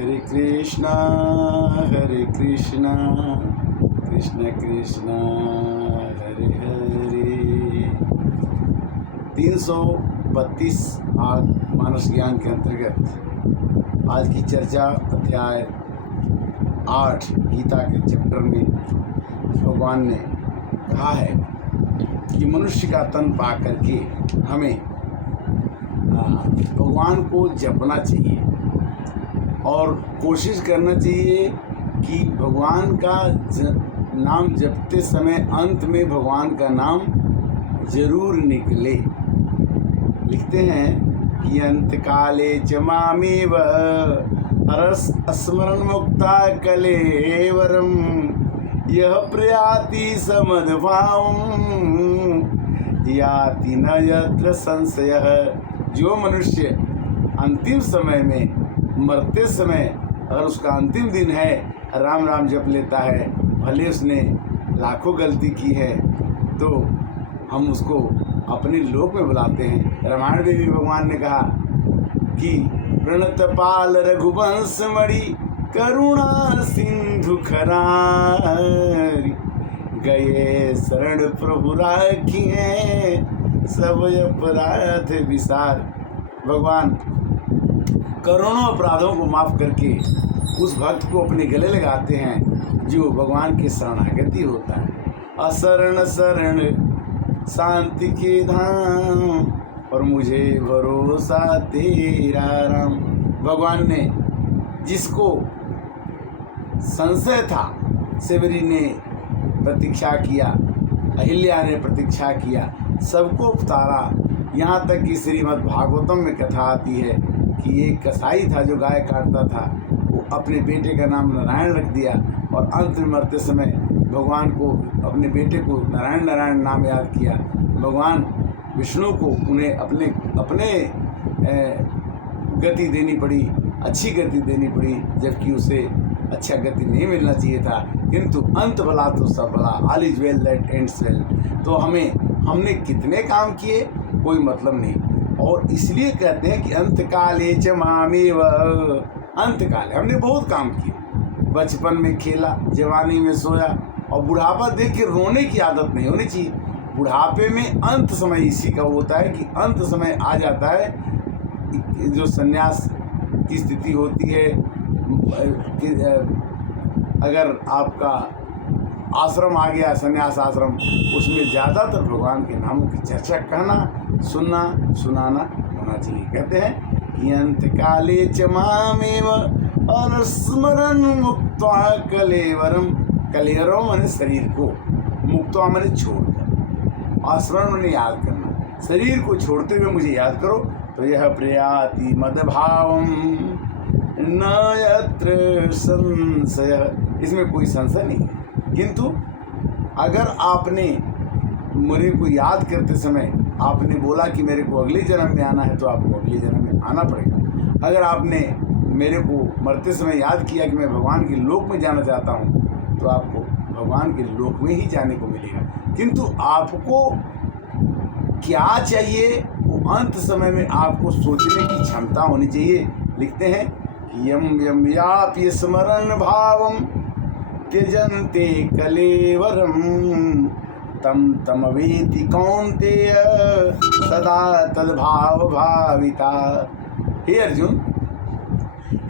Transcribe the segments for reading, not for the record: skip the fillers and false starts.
हरे कृष्णा कृष्ण कृष्ण हरे हरे। 332 भाग मानस ज्ञान के अंतर्गत आज की चर्चा अध्याय 8 गीता के चैप्टर में भगवान ने कहा है कि मनुष्य का तन पा करके हमें भगवान को जपना चाहिए और कोशिश करना चाहिए कि भगवान का नाम जपते समय अंत में भगवान का नाम जरूर निकले। लिखते हैं कि अंत काले च मामेव स्मरण मुक्ता कलेवरम यह प्रयाति समद्भावम् याति न यत्र संशयः। जो मनुष्य अंतिम समय में मरते समय अगर उसका अंतिम दिन है राम राम जप लेता है, भले उसने लाखों गलती की है, तो हम उसको अपने लोक में बुलाते हैं। रामायण में भी भगवान ने कहा कि प्रणत पाल रघुवंश मणि करुणा सिंधु खरारी गए शरण प्रभु राखिए सब अपराध विसार। भगवान करोड़ों अपराधों को माफ करके उस भक्त को अपने गले लगाते हैं जो भगवान के शरणागति होता है। असरण शरण शांति के धाम और मुझे भरोसा तेरा राम। भगवान ने जिसको संशय था, सेवरी ने प्रतीक्षा किया, अहिल्या ने प्रतीक्षा किया, सबको उतारा। यहाँ तक कि श्रीमद् भागवतम में कथा आती है कि एक कसाई था जो गाय काटता था, वो अपने बेटे का नाम नारायण रख दिया और अंत में मरते समय भगवान को, अपने बेटे को नारायण नारायण नाम याद किया। भगवान विष्णु को उन्हें अपने गति देनी पड़ी, अच्छी गति देनी पड़ी, जबकि उसे अच्छा गति नहीं मिलना चाहिए था। किंतु अंत भला तो सब भला, all is well that ends well. तो हमने कितने काम किए कोई मतलब नहीं। और इसलिए कहते हैं कि अंतकाले च मामेव, अंतकाल हमने बहुत काम किए। बचपन में खेला, जवानी में सोया, और बुढ़ापा देख के रोने की आदत नहीं होनी चाहिए। बुढ़ापे में अंत समय इसी का होता है कि अंत समय आ जाता है, जो संन्यास की स्थिति होती है। अगर आपका आश्रम आ गया, संन्यास आश्रम, उसमें ज़्यादातर भगवान के नामों की चर्चा कहना, सुनना, सुनाना होना चाहिए। कहते हैं कि अंत काले च मामेव और स्मरण मुक्त्वा कलेवरम। कलेवरम माने शरीर को, मुक्त्वा माने छोड़कर, और स्मरण माने याद करना। शरीर को छोड़ते हुए मुझे याद करो तो यह प्रयाति मदभावम न यत्र संशय। इसमें कोई संशय नहीं है। किंतु अगर आपने मेरे को याद करते समय आपने बोला कि मेरे को अगले जन्म में आना है, तो आपको अगले जन्म में आना पड़ेगा। अगर आपने मेरे को मरते समय याद किया कि मैं भगवान के लोक में जाना चाहता हूँ, तो आपको भगवान के लोक में ही जाने को मिलेगा। किंतु आपको क्या चाहिए वो अंत समय में आपको सोचने की क्षमता होनी चाहिए। लिखते हैं कि यम यम याप्य स्मरण भावम त्यजन्ते कलेवरम तम तम वेति कौन्तेय सदा तद्भाव भाविता। हे अर्जुन,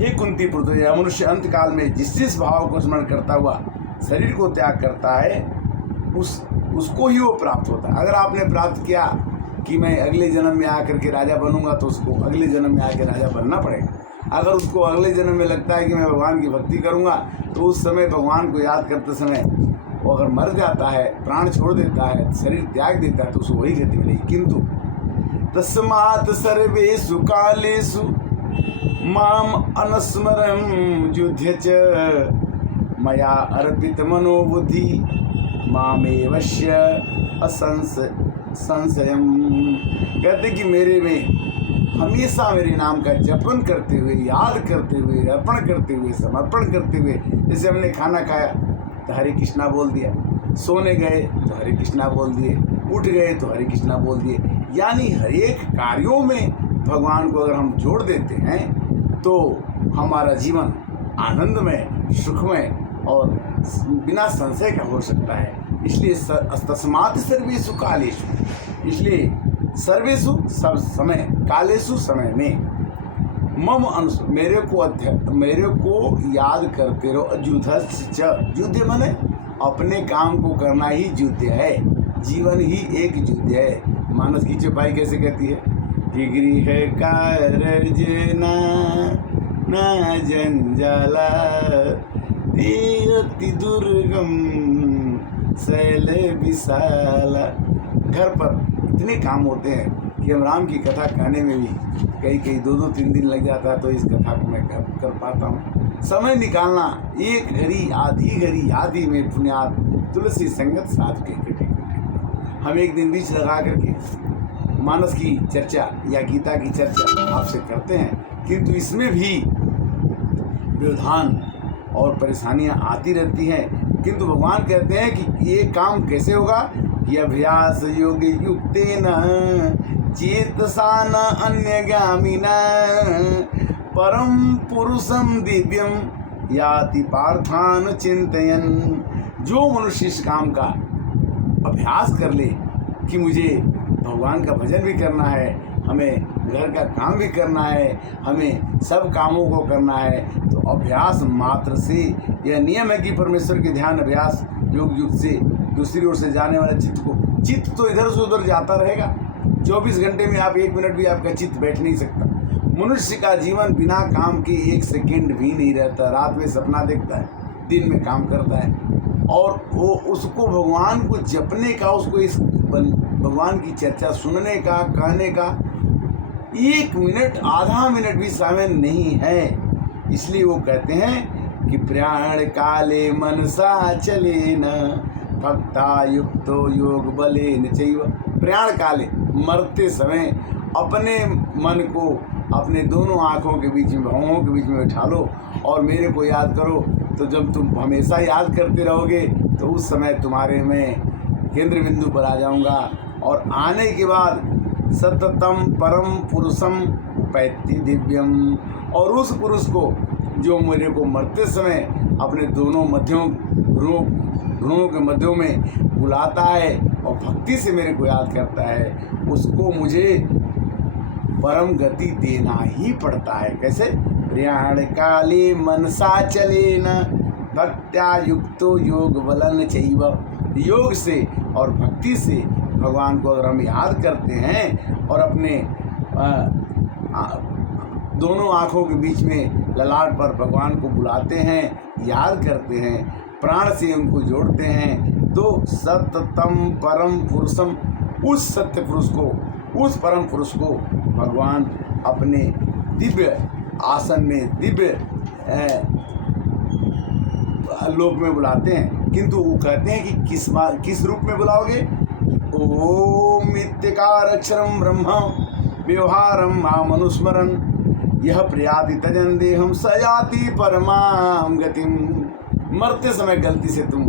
हे कुंती पुत्र, मनुष्य अंत काल में जिस भाव को स्मरण करता हुआ शरीर को त्याग करता है, उसको ही वो प्राप्त होता है। अगर आपने प्राप्त किया कि मैं अगले जन्म में आकर के राजा बनूंगा, तो उसको अगले जन्म में आकर राजा बनना पड़ेगा। अगर उसको अगले जन्म में लगता है कि मैं भगवान की भक्ति करूंगा, तो उस समय भगवान को याद करते समय वो अगर मर जाता है, प्राण छोड़ देता है, शरीर त्याग देता है, तो उसको वही गति मिलेगी। किंतु तस्मात् सर्वेषु कालेषु माम अनुस्मरन् युध्य च मया अर्पित मनोबुद्धि मामेवस्य असंशयम्। कहते कि मेरे में हमेशा मेरे नाम का जपन करते हुए, याद करते हुए, अर्पण करते हुए, समर्पण करते हुए, जैसे हमने खाना खाया तो हरे कृष्णा बोल दिया, सोने गए तो हरे कृष्णा बोल दिए, उठ गए तो हरे कृष्णा बोल दिए। यानी हर एक कार्यों में भगवान को अगर हम जोड़ देते हैं तो हमारा जीवन आनंदमय, सुखमय और बिना संशय का हो सकता है। इसलिए तस्मात् सर्वेषु कालेषु, इसलिए सर्वेषु सब समय, कालेषु समय में, मम मेरे को याद करते रहो। युद्धश्च, युद्ध माने अपने काम को करना ही युद्ध है, जीवन ही एक युद्ध है। मानस की चौपाई कैसे कहती है कि गृह कार्य न जंजाला तीर्ति दुर्गम शैल विशाला। घर पर इतने काम होते हैं कि हम राम की कथा कहने में भी कई 2-3 दिन लग जाता है, तो इस कथा को मैं कर पाता हूँ। समय निकालना, एक घड़ी आधी में पुण्यात तुलसी संगत साथ के कटे। हम एक दिन बीच लगा करके मानस की चर्चा या गीता की चर्चा आपसे करते हैं, किंतु इसमें भी व्यवधान और परेशानियां आती रहती हैं। किंतु भगवान कहते हैं कि ये काम कैसे होगा कि अभ्यास योग युक्तेन चेतसा न अन्यगामिना परम पुरुषम दिव्यम याति पार्थान चिंतयन। जो मनुष्य इस काम का अभ्यास कर ले कि मुझे भगवान का भजन भी करना है, हमें घर का काम भी करना है, हमें सब कामों को करना है, तो अभ्यास मात्र से यह नियम है कि परमेश्वर के ध्यान अभ्यास योग युक्त से दूसरी ओर से जाने वाले चित्त तो इधर से उधर जाता रहेगा। 24 घंटे में आप 1 मिनट भी आपका चित्त बैठ नहीं सकता। मनुष्य का जीवन बिना काम के 1 सेकेंड भी नहीं रहता। रात में सपना देखता है, दिन में काम करता है, और वो उसको भगवान को जपने का, उसको इस भगवान की चर्चा सुनने का, कहने का 1 मिनट, आधा मिनट भी समय नहीं है। इसलिए वो कहते हैं कि प्राण काले मनसा चले न भक्ता युक्तो योग बले न चैव। प्राण काले, मरते समय अपने मन को अपने दोनों आँखों के बीच में, भौहों के बीच में बैठा लो और मेरे को याद करो। तो जब तुम हमेशा याद करते रहोगे तो उस समय तुम्हारे मैं केंद्र बिंदु पर आ जाऊंगा, और आने के बाद सततम परम पुरुषम उपैति दिव्यम, और उस पुरुष को जो मेरे को मरते समय अपने दोनों भ्रूणों के मध्यों में बुलाता है और भक्ति से मेरे को याद करता है, उसको मुझे परम गति देना ही पड़ता है। कैसे? प्राण काले मनसा चले न भक्त्या युक्तो योग बलन चैव। योग से और भक्ति से भगवान को अगर हम याद करते हैं और अपने दोनों आँखों के बीच में ललाट पर भगवान को बुलाते हैं, याद करते हैं, प्राण से उनको जोड़ते हैं, तो सततम परम पुरुषम, उस सत्य पुरुष को, उस परम पुरुष को भगवान अपने दिव्य आसन में, दिव्य लोक में बुलाते हैं। किंतु वो कहते हैं कि किस रूप में बुलाओगे? ओम इत्यकार अक्षरम ब्रह्म व्यवहारम मामनुस्मरन् यह प्रयाति तजन देहम सयाति परमाम गतिम। मरते समय गलती से तुम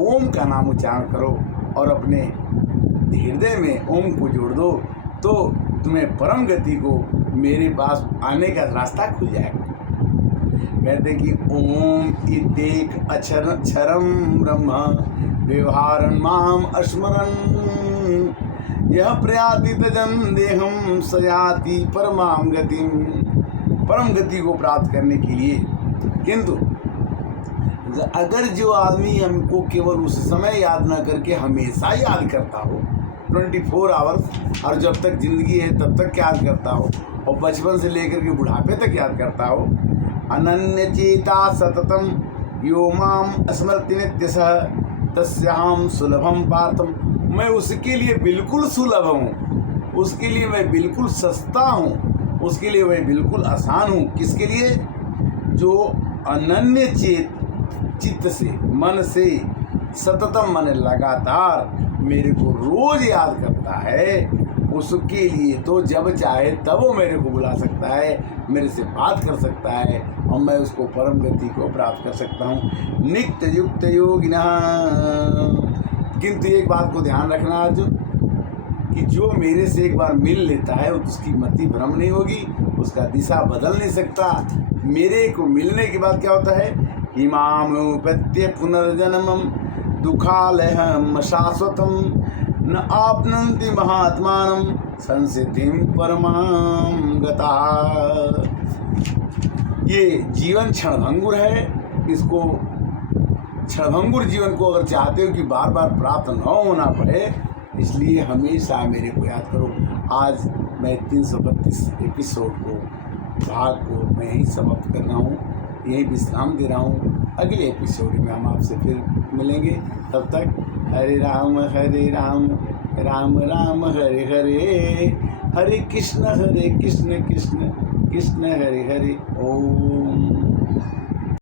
ओम का नाम उच्चारण करो और अपने हृदय में ओम को जोड़ दो, तो तुम्हें परम गति को मेरे पास आने का रास्ता खुल जाएगा। कहते कि ओम इत्येक अक्षरम ब्रह्म व्यवहारं माम अस्मरन् यह प्रयाति तजन देहम सयाति परमाम गतिम। परम गति को प्राप्त करने के लिए, किंतु अगर जो आदमी हमको केवल उस समय याद न करके हमेशा याद करता हो, 24 आवर्स, और जब तक जिंदगी है तब तक याद करता हो, और बचपन से लेकर के बुढ़ापे तक याद करता हो, अनन्य चेता सततम यो माम स्मृति नित्यशः तस्याहं सुलभम पार्थम। मैं उसके लिए बिल्कुल सुलभ हूँ, उसके लिए मैं बिल्कुल सस्ता हूँ, उसके लिए मैं बिल्कुल आसान हूँ। किसके लिए? जो अनन्य चित्त से, मन से, सततम मन लगातार मेरे को रोज याद करता है, उसके लिए तो जब चाहे तब वो मेरे को बुला सकता है, मेरे से बात कर सकता है, और मैं उसको परम गति को प्राप्त कर सकता हूँ। नित्य युक्त योगिना। किंतु एक बात को ध्यान रखना अर्जुन, कि जो मेरे से एक बार मिल लेता है उसकी मति भ्रम नहीं होगी, उसका दिशा बदल नहीं सकता। मेरे को मिलने के बाद क्या होता है, हिमामुपत्य पुनर्जन्मम दुखालयम शाश्वतम न आपनन्ति महात्मानं संसिद्धिं परमां गता। ये जीवन क्षणभंगुर है। इसको क्षणभंगुर जीवन को अगर चाहते हो कि बार बार प्राप्त न होना पड़े, इसलिए हमेशा मेरे को याद करो। आज मैं 332 एपिसोड को भाग को मैं यहीं समाप्त कर रहा हूँ, यहीं विश्राम दे रहा हूँ। अगले एपिसोड में हम आपसे फिर मिलेंगे। तब तक हरे राम राम राम हरे हरे, हरे कृष्ण कृष्ण कृष्ण हरे हरे। ओम।